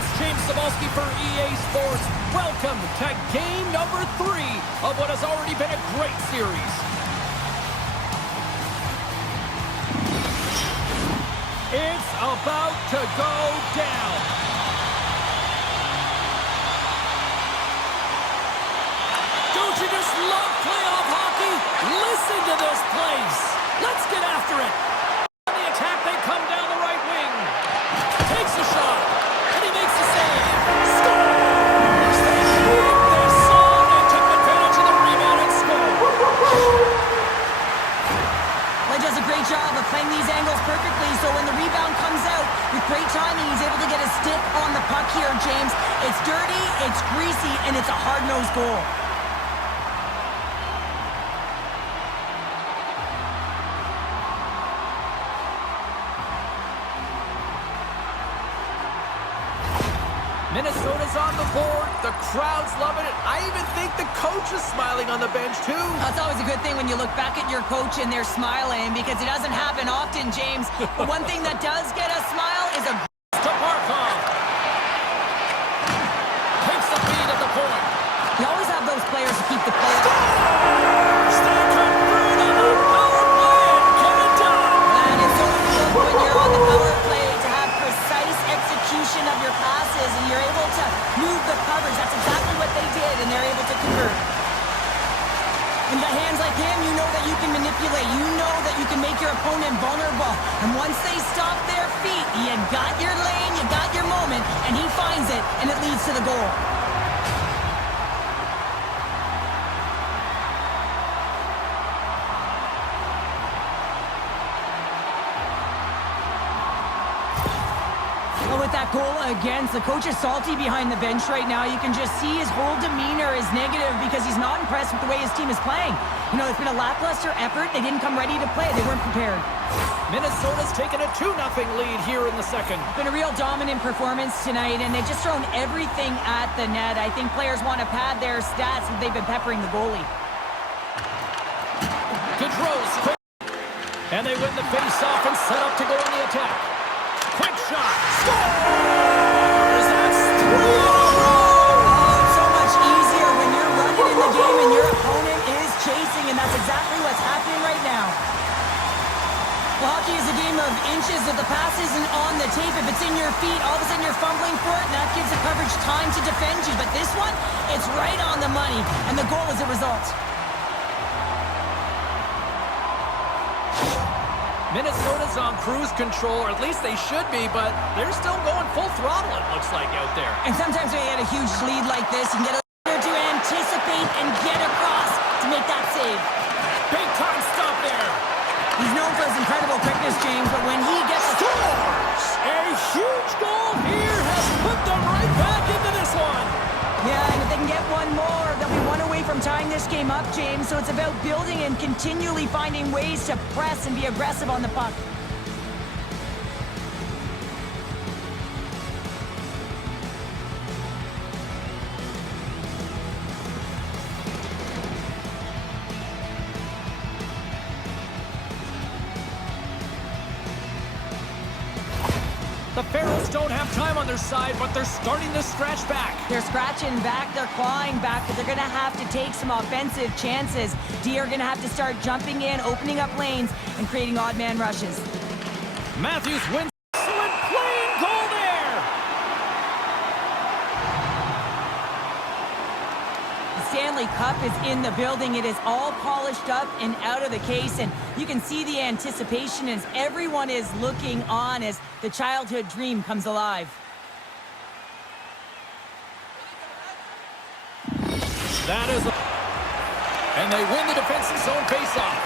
it's James Cebulski for EA Sports. Welcome to game number 3 of what has already been a great series. It's about to go down. Don't you just love playoff hockey? Listen to this place. Let's get after it. On the attack, they come down the right wing. Takes a shot, and he makes the save. Scores! They hit this song and took advantage of the rebound and scored. He does a great job of playing these angles perfectly, so when the rebound comes out, with great timing, he's able to get a stick on the puck here, James. It's dirty, it's greasy, and it's a hard-nosed goal. Minnesota's on the board. The crowd's loving it. I even think the coach is smiling on the bench, too. That's always a good thing when you look back at your coach and they're smiling, because it doesn't happen often, James. But one thing that does get a smile is a... To Barkov. Takes the feed at the point. You always have those players who keep the play. They convert on the power play and get it done. And it's so good when you're on the power play to have precise execution of your passes, and you're able to move the coverage. That's exactly what they did, and they're able to convert. In the hands like him, you know that you can manipulate. You know that you can make your opponent vulnerable. And once they stop their feet, you got your lane, you got your moment, and he finds it, and it leads to the goal. Well, with that goal against, the coach is salty behind the bench right now. You can just see his whole demeanor is negative because he's not impressed with the way his team is playing. You know, it's been a lackluster effort. They didn't come ready to play. They weren't prepared. Minnesota's taken a 2-0 lead here in the second. Been a real dominant performance tonight, and they've just thrown everything at the net. I think players want to pad their stats, and they've been peppering the goalie. Gaudreau's. And they win the face-off and set up to go on the attack. Quick shot. Scores! That's 3 in a row! Oh, it's so much easier when you're running in the game and your opponent is chasing, and that's exactly what's happening right now. Well, hockey is a game of inches. If the pass isn't on the tape, if it's in your feet, all of a sudden you're fumbling for it, and that gives the coverage time to defend you. But this one, it's right on the money, and the goal is a result. Minnesota's on cruise control, or at least they should be, but they're still going full throttle, it looks like, out there. And sometimes when you get a huge lead like this, you can get a leader to anticipate and get across to make that save. Big time stop there. He's known for his incredible quickness, James, but when he gets a Scores! A huge goal here has put them right back into this one. Yeah, and if they can get one more, they'll be one away from tying this game up, James. So it's about building and continually finding ways to press and be aggressive on the puck. The Pharaohs don't have time on their side, but they're starting to scratch back. They're scratching back, they're clawing back, but they're going to have to take some offensive chances. D are going to have to start jumping in, opening up lanes, and creating odd man rushes. Matthews wins. Excellent play and goal there. The Stanley Cup is in the building. It is all polished up and out of the case, and you can see the anticipation as everyone is looking on as the childhood dream comes alive. That is and they win the defensive zone faceoff.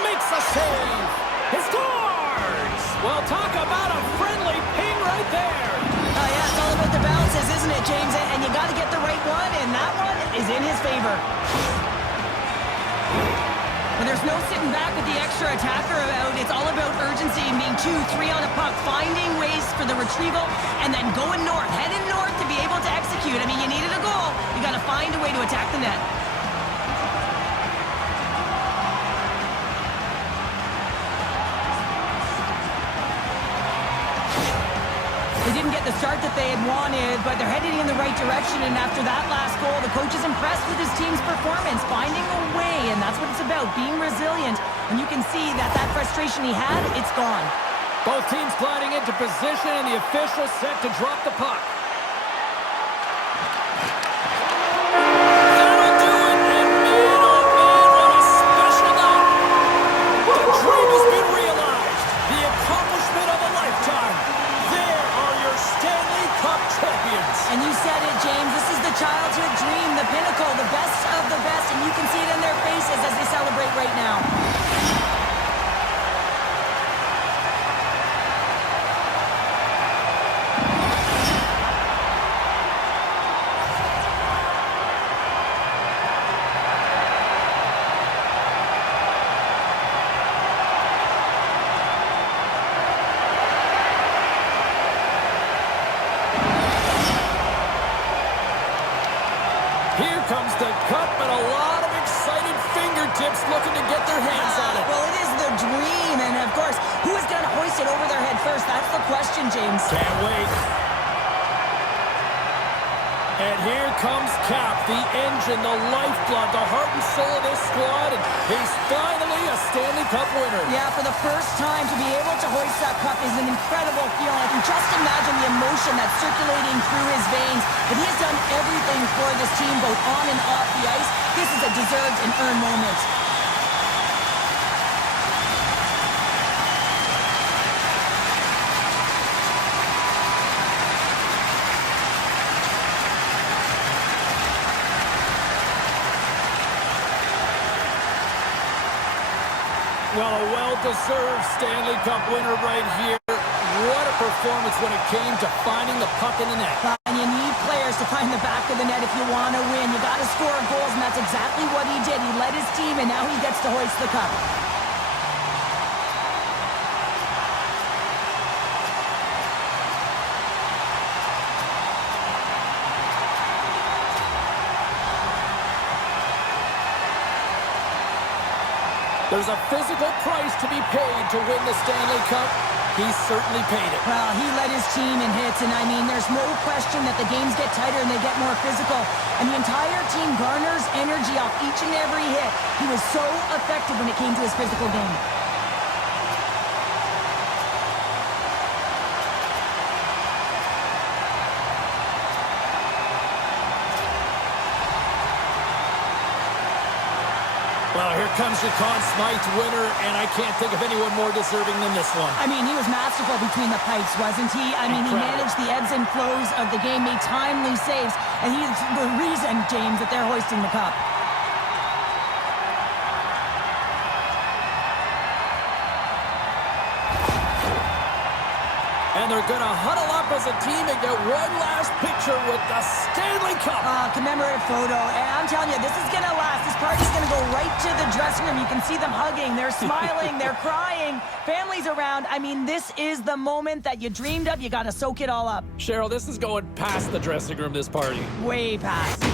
Makes a save. He scores! Well, talk about a friendly ping right there. Oh, yeah, it's all about the bounces, isn't it, James? And you got to get the right one, and that one is in his favor. But there's no sitting back with the extra attacker out. It's all about urgency and being 2-3 on a puck, finding ways for the retrieval, and then going north, heading north to be able to execute. I mean, you needed a goal. You got to find a way to attack the net. They didn't get the start that they had wanted, but they're heading in the right direction. And after that last goal, the coach is impressed with his team's performance, finding a way, and that's what it's about, being resilient. And you can see that that frustration he had, it's gone. Both teams gliding into position, and the official set to drop the puck. That'll do it, and man, oh man, what a special night. The dream has been realized. The accomplishment of a lifetime. There are your Stanley Cup champions. And you said it, James. This is the childhood dream, the pinnacle, the best of the best, and you can see it in their faces as they celebrate right now. Here comes the cup and a lot of excited fingertips looking to get their hands on it. Well, it is the dream, and of course, who is going to hoist it over their head first? That's the question, James. Can't wait. And here comes Cap, the engine, the lifeblood, the heart and soul of this squad, and he's finally a Stanley Cup winner. Yeah, for the first time to be able to hoist that cup is an incredible feeling. I can just imagine the emotion that's circulating through his veins. But he has done everything for this team, both on and off the ice. This is a deserved and earned moment. Well, a well-deserved Stanley Cup winner right here. What a performance when it came to finding the puck in the net. And you need players to find the back of the net if you want to win. You got to score goals, and that's exactly what he did. He led his team, and now he gets to hoist the cup. There's a physical price to be paid to win the Stanley Cup. He's certainly paid it. Well, he led his team in hits, and I mean, there's no question that the games get tighter and they get more physical. And the entire team garners energy off each and every hit. He was so effective when it came to his physical game. Well, here comes your Conn Smythe winner, and I can't think of anyone more deserving than this one. I mean, he was masterful between the pipes, wasn't he? I mean, he managed the ebbs and flows of the game, made timely saves, and he's the reason, James, that they're hoisting the cup. And they're going to huddle up as a team and get one last picture with the Stanley Cup. Commemorative photo. And I'm telling you, this is going to last. This party's going to go right to the dressing room. You can see them hugging. They're smiling. They're crying. Families around. I mean, this is the moment that you dreamed of. You got to soak it all up. Cheryl, this is going past the dressing room, this party. Way past.